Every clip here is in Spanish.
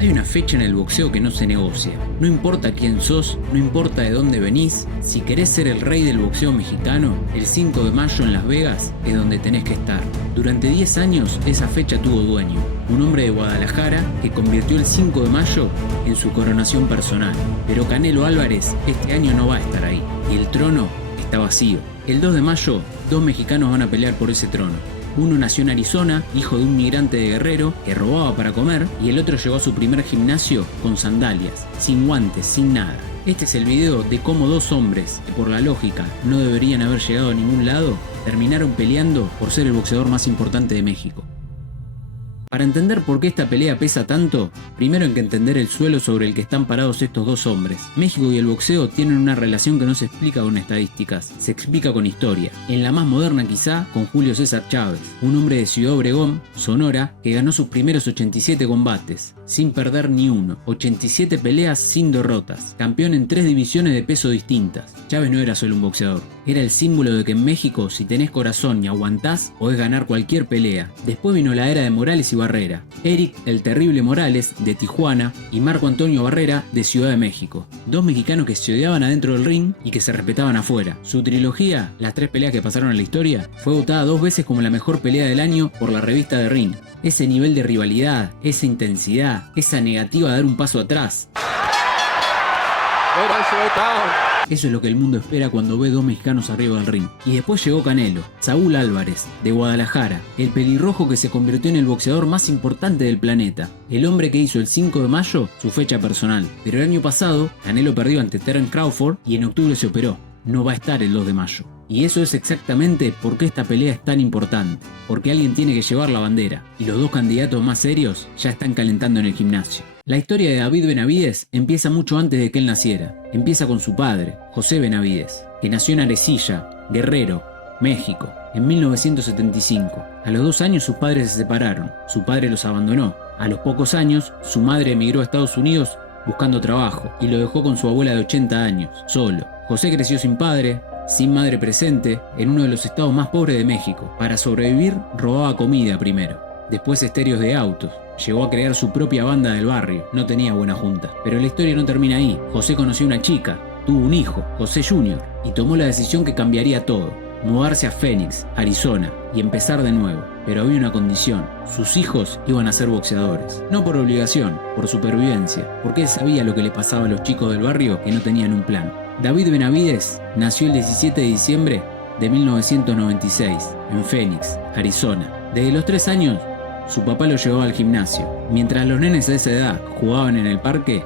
Hay una fecha en el boxeo que no se negocia. No importa quién sos, no importa de dónde venís, si querés ser el rey del boxeo mexicano, el 5 de mayo en Las Vegas es donde tenés que estar. Durante 10 años esa fecha tuvo dueño, un hombre de Guadalajara que convirtió el 5 de mayo en su coronación personal. Pero Canelo Álvarez este año no va a estar ahí, y el trono está vacío. El 2 de mayo, 2 mexicanos van a pelear por ese trono. Uno nació en Arizona, hijo de un migrante de Guerrero que robaba para comer, y el otro llegó a su primer gimnasio con sandalias, sin guantes, sin nada. Este es el video de cómo 2 hombres, que por la lógica no deberían haber llegado a ningún lado, terminaron peleando por ser el boxeador más importante de México. Para entender por qué esta pelea pesa tanto, primero hay que entender el suelo sobre el que están parados estos 2 hombres. México y el boxeo tienen una relación que no se explica con estadísticas, se explica con historia. En la más moderna quizá, con Julio César Chávez, un hombre de Ciudad Obregón, Sonora, que ganó sus primeros 87 combates, sin perder ni uno, 87 peleas sin derrotas, campeón en 3 divisiones de peso distintas. Chávez no era solo un boxeador, era el símbolo de que en México, si tenés corazón y aguantás, podés ganar cualquier pelea. Después vino la era de Morales y Barrera, Eric el Terrible Morales de Tijuana y Marco Antonio Barrera de Ciudad de México, 2 mexicanos que se odiaban adentro del ring y que se respetaban afuera. Su trilogía, las 3 peleas que pasaron en la historia, fue votada 2 veces como la mejor pelea del año por la revista de Ring. Ese nivel de rivalidad, esa intensidad, esa negativa a dar un paso atrás. Eso es lo que el mundo espera cuando ve 2 mexicanos arriba del ring. Y después llegó Canelo, Saúl Álvarez, de Guadalajara, el pelirrojo que se convirtió en el boxeador más importante del planeta, el hombre que hizo el 5 de mayo su fecha personal. Pero el año pasado, Canelo perdió ante Terence Crawford y en octubre se operó. No va a estar el 2 de mayo. Y eso es exactamente por qué esta pelea es tan importante. Porque alguien tiene que llevar la bandera, y los 2 candidatos más serios ya están calentando en el gimnasio. La historia de David Benavides empieza mucho antes de que él naciera. Empieza con su padre, José Benavides, que nació en Arecilla, Guerrero, México, en 1975. A los 2 años sus padres se separaron, su padre los abandonó. A los pocos años, su madre emigró a Estados Unidos buscando trabajo y lo dejó con su abuela de 80 años, solo. José creció sin padre, sin madre presente, en uno de los estados más pobres de México. Para sobrevivir, robaba comida primero, después estéreos de autos. Llegó a crear su propia banda del barrio, no tenía buena junta. Pero la historia no termina ahí. José conoció una chica, tuvo un hijo, José Jr., y tomó la decisión que cambiaría todo: mudarse a Phoenix, Arizona, y empezar de nuevo. Pero había una condición: sus hijos iban a ser boxeadores. No por obligación, por supervivencia, porque él sabía lo que le pasaba a los chicos del barrio que no tenían un plan. David Benavides nació el 17 de diciembre de 1996, en Phoenix, Arizona. Desde los 3 años, su papá lo llevaba al gimnasio. Mientras los nenes de esa edad jugaban en el parque,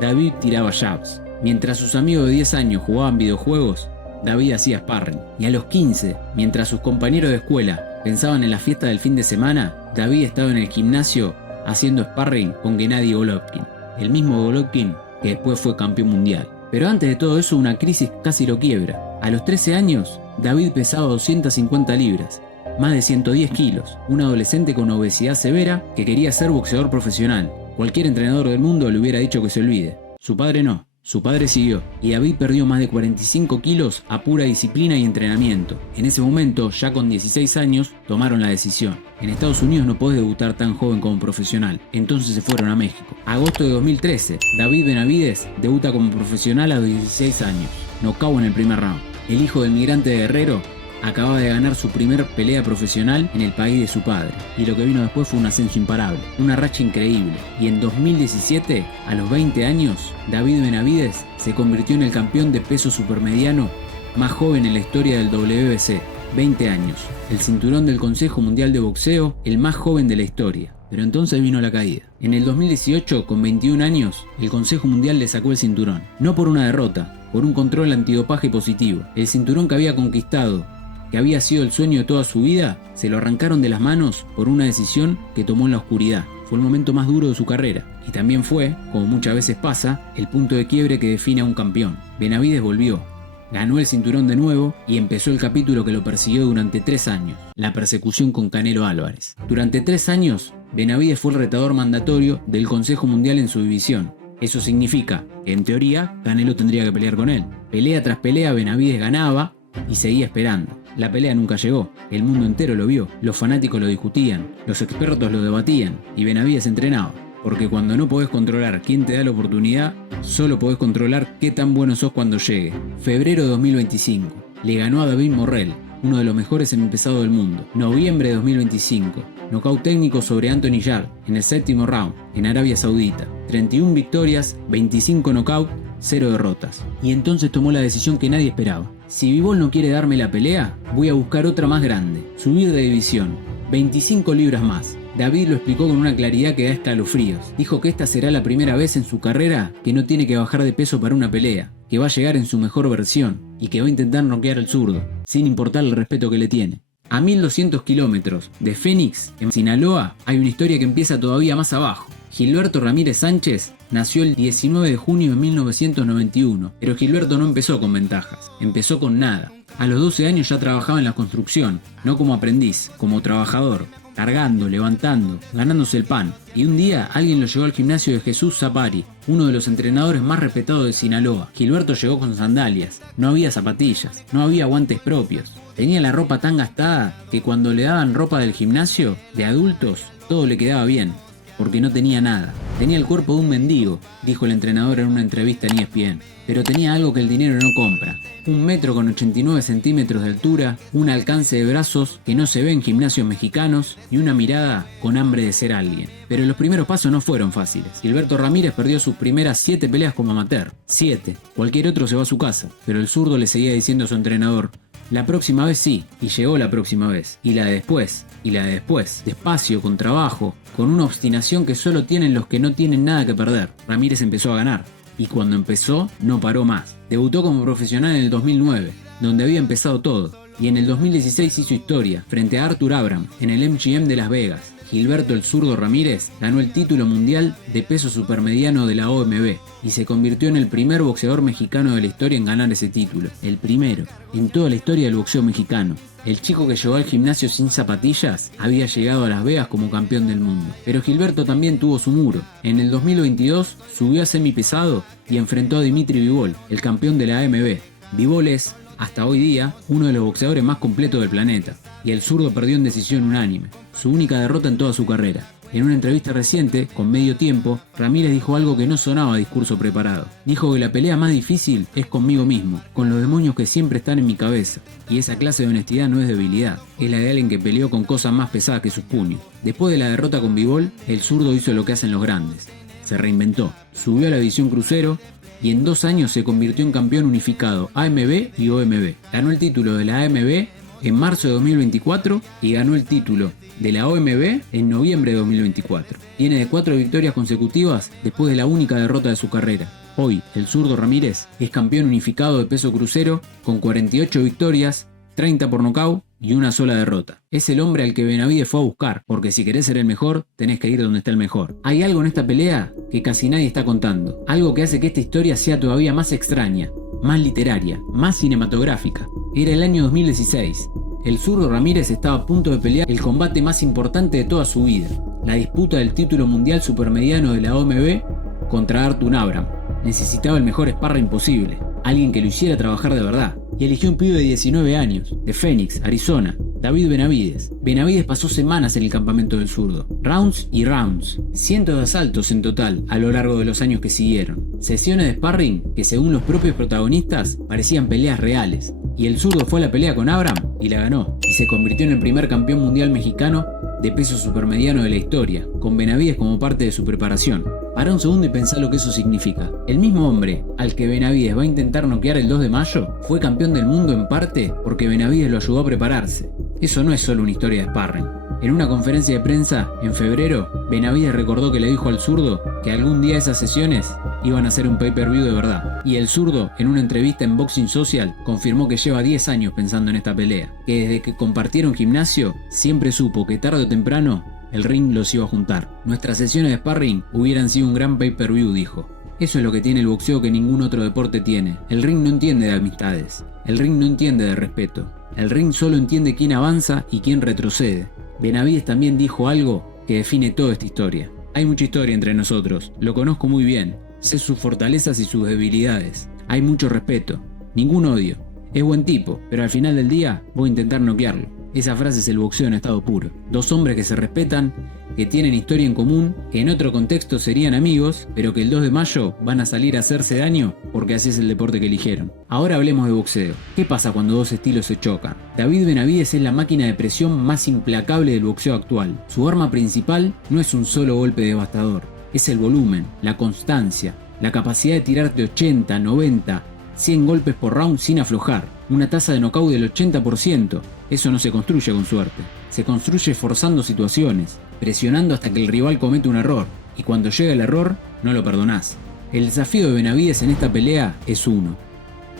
David tiraba jabs. Mientras sus amigos de 10 años jugaban videojuegos, David hacía sparring. Y a los 15, mientras sus compañeros de escuela pensaban en la fiesta del fin de semana, David estaba en el gimnasio haciendo sparring con Gennady Golovkin, el mismo Golovkin que después fue campeón mundial. Pero antes de todo eso, una crisis casi lo quiebra. A los 13 años, David pesaba 250 libras. Más de 110 kilos, un adolescente con obesidad severa que quería ser boxeador profesional. Cualquier entrenador del mundo le hubiera dicho que se olvide. Su padre no, su padre siguió, y David perdió más de 45 kilos a pura disciplina y entrenamiento. En ese momento, ya con 16 años, tomaron la decisión. En Estados Unidos no podés debutar tan joven como profesional, entonces se fueron a México. Agosto de 2013, David Benavides debuta como profesional a los 16 años, nocaut en el primer round. El hijo del migrante de Guerrero acababa de ganar su primer pelea profesional en el país de su padre, y lo que vino después fue un ascenso imparable, una racha increíble. Y en 2017, a los 20 años, David Benavides se convirtió en el campeón de peso supermediano más joven en la historia del WBC, 20 años, el cinturón del Consejo Mundial de Boxeo, el más joven de la historia. Pero entonces vino la caída. En el 2018, con 21 años, el Consejo Mundial le sacó el cinturón, no por una derrota, por un control antidopaje positivo. El cinturón que había conquistado, que había sido el sueño de toda su vida, se lo arrancaron de las manos por una decisión que tomó en la oscuridad. Fue el momento más duro de su carrera, y también fue, como muchas veces pasa, el punto de quiebre que define a un campeón. Benavides volvió, ganó el cinturón de nuevo y empezó el capítulo que lo persiguió durante 3 años, la persecución con Canelo Álvarez. Durante 3 años, Benavides fue el retador mandatorio del Consejo Mundial en su división. Eso significa que, en teoría, Canelo tendría que pelear con él. Pelea tras pelea, Benavides ganaba y seguía esperando. La pelea nunca llegó, el mundo entero lo vio, los fanáticos lo discutían, los expertos lo debatían y Benavides entrenaba. porque cuando no podés controlar quién te da la oportunidad, solo podés controlar qué tan bueno sos cuando llegue. Febrero de 2025. Le ganó a David Morrell, uno de los mejores en el pesado del mundo. Noviembre de 2025. Nocaut técnico sobre Anthony Yarde en el séptimo round, en Arabia Saudita. 31 victorias, 25 nocaut, 0 derrotas. Y entonces tomó la decisión que nadie esperaba. Si Bivol no quiere darme la pelea, voy a buscar otra más grande. Subir de división. 25 libras más. David lo explicó con una claridad que da escalofríos. Dijo que esta será la primera vez en su carrera que no tiene que bajar de peso para una pelea, que va a llegar en su mejor versión y que va a intentar noquear al zurdo, sin importar el respeto que le tiene. A 1200 kilómetros de Phoenix, en Sinaloa, hay una historia que empieza todavía más abajo. Gilberto Ramírez Sánchez nació el 19 de junio de 1991, pero Gilberto no empezó con ventajas, empezó con nada. A los 12 años ya trabajaba en la construcción, no como aprendiz, como trabajador, cargando, levantando, ganándose el pan. Y un día alguien lo llevó al gimnasio de Jesús Zapari, uno de los entrenadores más respetados de Sinaloa. Gilberto llegó con sandalias, no había zapatillas, no había guantes propios. Tenía la ropa tan gastada que cuando le daban ropa del gimnasio, de adultos, todo le quedaba bien, porque no tenía nada. Tenía el cuerpo de un mendigo, dijo el entrenador en una entrevista en ESPN, pero tenía algo que el dinero no compra. 1,89 m de altura, un alcance de brazos que no se ve en gimnasios mexicanos y una mirada con hambre de ser alguien. Pero los primeros pasos no fueron fáciles. Gilberto Ramírez perdió sus primeras 7 peleas como amateur. 7. Cualquier otro se va a su casa. Pero el zurdo le seguía diciendo a su entrenador: la próxima vez sí, y llegó la próxima vez, y la de después, y la de después, despacio, con trabajo, con una obstinación que solo tienen los que no tienen nada que perder. Ramírez empezó a ganar, y cuando empezó, no paró más. Debutó como profesional en el 2009, donde había empezado todo, y en el 2016 hizo historia, frente a Arthur Abram, en el MGM de Las Vegas. Gilberto el zurdo Ramírez ganó el título mundial de peso supermediano de la OMB y se convirtió en el primer boxeador mexicano de la historia en ganar ese título. El primero en toda la historia del boxeo mexicano. El chico que llegó al gimnasio sin zapatillas había llegado a Las Vegas como campeón del mundo. Pero Gilberto también tuvo su muro. En el 2022 subió a semipesado y enfrentó a Dimitri Bivol, el campeón de la AMB. Bivol es, hasta hoy día, uno de los boxeadores más completos del planeta, y el zurdo perdió en decisión unánime, su única derrota en toda su carrera. En una entrevista reciente, con Medio Tiempo, Ramírez dijo algo que no sonaba a discurso preparado. Dijo que la pelea más difícil es conmigo mismo, con los demonios que siempre están en mi cabeza, y esa clase de honestidad no es debilidad, es la de alguien que peleó con cosas más pesadas que sus puños. Después de la derrota con Bivol, el zurdo hizo lo que hacen los grandes, se reinventó, subió a la división crucero, y en 2 años se convirtió en campeón unificado AMB y OMB. Ganó el título de la AMB en marzo de 2024 y ganó el título de la OMB en noviembre de 2024. Viene de 4 victorias consecutivas después de la única derrota de su carrera. Hoy, el zurdo Ramírez es campeón unificado de peso crucero con 48 victorias, 30 por nocaut y una sola derrota. Es el hombre al que Benavidez fue a buscar, porque si querés ser el mejor, tenés que ir donde está el mejor. Hay algo en esta pelea que casi nadie está contando, algo que hace que esta historia sea todavía más extraña, más literaria, más cinematográfica. Era el año 2016. El zurdo Ramírez estaba a punto de pelear el combate más importante de toda su vida, la disputa del título mundial supermediano de la OMB contra Arthur Abram. Necesitaba el mejor sparring posible, alguien que lo hiciera trabajar de verdad, y eligió un pibe de 19 años, de Phoenix, Arizona, David Benavidez. Benavidez pasó semanas en el campamento del zurdo, rounds y rounds, cientos de asaltos en total a lo largo de los años que siguieron, sesiones de sparring que según los propios protagonistas parecían peleas reales, y el zurdo fue a la pelea con Abram y la ganó, y se convirtió en el primer campeón mundial mexicano de peso supermediano de la historia, con Benavidez como parte de su preparación. Pará un segundo y pensá lo que eso significa. El mismo hombre al que Benavidez va a intentar noquear el 2 de mayo fue campeón del mundo en parte porque Benavidez lo ayudó a prepararse. Eso no es solo una historia de sparring. En una conferencia de prensa en febrero, Benavidez recordó que le dijo al zurdo que algún día esas sesiones iban a ser un pay-per-view de verdad. Y el zurdo, en una entrevista en Boxing Social, confirmó que lleva 10 años pensando en esta pelea, que desde que compartieron gimnasio siempre supo que tarde o temprano el ring los iba a juntar. Nuestras sesiones de sparring hubieran sido un gran pay-per-view, dijo. Eso es lo que tiene el boxeo que ningún otro deporte tiene. El ring no entiende de amistades. El ring no entiende de respeto. El ring solo entiende quién avanza y quién retrocede. Benavidez también dijo algo que define toda esta historia. Hay mucha historia entre nosotros, lo conozco muy bien. Sé sus fortalezas y sus debilidades. Hay mucho respeto, ningún odio. Es buen tipo, pero al final del día voy a intentar noquearlo. Esa frase es el boxeo en estado puro. Dos hombres que se respetan que tienen historia en común, que en otro contexto serían amigos, pero que el 2 de mayo van a salir a hacerse daño porque así es el deporte que eligieron. Ahora hablemos de boxeo. ¿Qué pasa cuando dos estilos se chocan? David Benavidez es la máquina de presión más implacable del boxeo actual. Su arma principal no es un solo golpe devastador, es el volumen, la constancia, la capacidad de tirarte 80, 90, 100 golpes por round sin aflojar, una tasa de knockout del 80%. Eso no se construye con suerte, se construye forzando situaciones, presionando hasta que el rival comete un error, y cuando llega el error, no lo perdonás. El desafío de Benavidez en esta pelea es uno: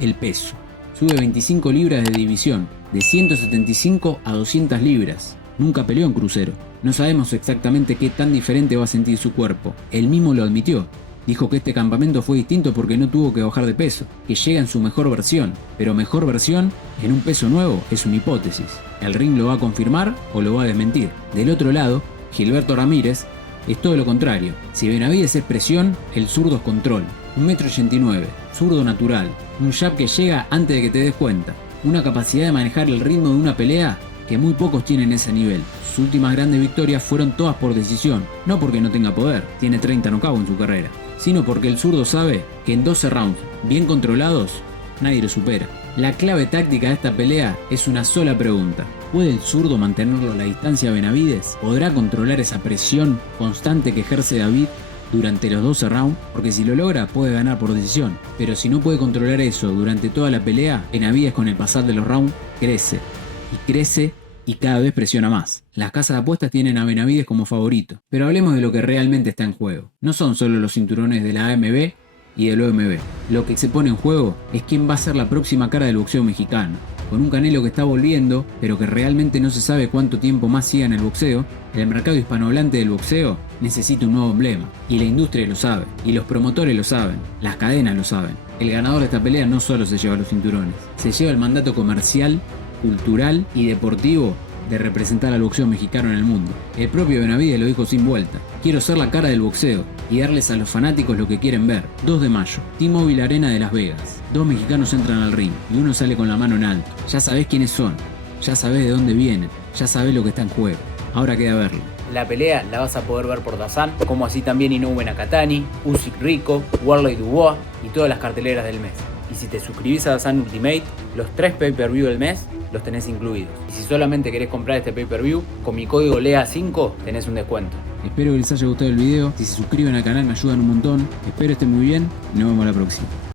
el peso. Sube 25 libras de división, de 175 a 200 libras. Nunca peleó en crucero. No sabemos exactamente qué tan diferente va a sentir su cuerpo. Él mismo lo admitió. Dijo que este campamento fue distinto porque no tuvo que bajar de peso, que llega en su mejor versión, pero mejor versión en un peso nuevo es una hipótesis. El ring lo va a confirmar o lo va a desmentir. Del otro lado, Gilberto Ramírez es todo lo contrario. Si Benavidez es presión, el zurdo es control. 1,89 m, zurdo natural, un jab que llega antes de que te des cuenta, una capacidad de manejar el ritmo de una pelea que muy pocos tienen ese nivel. Sus últimas grandes victorias fueron todas por decisión, no porque no tenga poder, tiene 30 knockouts en su carrera, sino porque el zurdo sabe que en 12 rounds bien controlados, nadie lo supera. La clave táctica de esta pelea es una sola pregunta: ¿puede el zurdo mantenerlo a la distancia a Benavidez? ¿Podrá controlar esa presión constante que ejerce David durante los 12 rounds? Porque si lo logra puede ganar por decisión, pero si no puede controlar eso durante toda la pelea, Benavidez con el pasar de los rounds crece y crece y cada vez presiona más. Las casas de apuestas tienen a Benavidez como favorito, pero hablemos de lo que realmente está en juego. No son solo los cinturones de la AMB y del OMB. Lo que se pone en juego es quién va a ser la próxima cara del boxeo mexicano. Con un Canelo que está volviendo, pero que realmente no se sabe cuánto tiempo más siga en el boxeo, el mercado hispanohablante del boxeo necesita un nuevo emblema. Y la industria lo sabe, y los promotores lo saben, las cadenas lo saben. El ganador de esta pelea no solo se lleva los cinturones, se lleva el mandato comercial, cultural y deportivo de representar al boxeo mexicano en el mundo. El propio Benavidez lo dijo sin vuelta: quiero ser la cara del boxeo y darles a los fanáticos lo que quieren ver. 2 de mayo, T-Mobile Arena de Las Vegas. 2 mexicanos entran al ring y uno sale con la mano en alto. Ya sabés quiénes son, ya sabés de dónde vienen, ya sabés lo que está en juego. Ahora queda verlo. La pelea la vas a poder ver por DAZN, como así también Inoue Nakatani, Usyk Rico, Warley Dubois y todas las carteleras del mes. Y si te suscribís a DAZN Ultimate, los 3 pay-per-view del mes los tenés incluidos. Y si solamente querés comprar este pay-per-view, con mi código LEA5 tenés un descuento. Espero que les haya gustado el video. Si se suscriben al canal me ayudan un montón. Espero estén muy bien y nos vemos la próxima.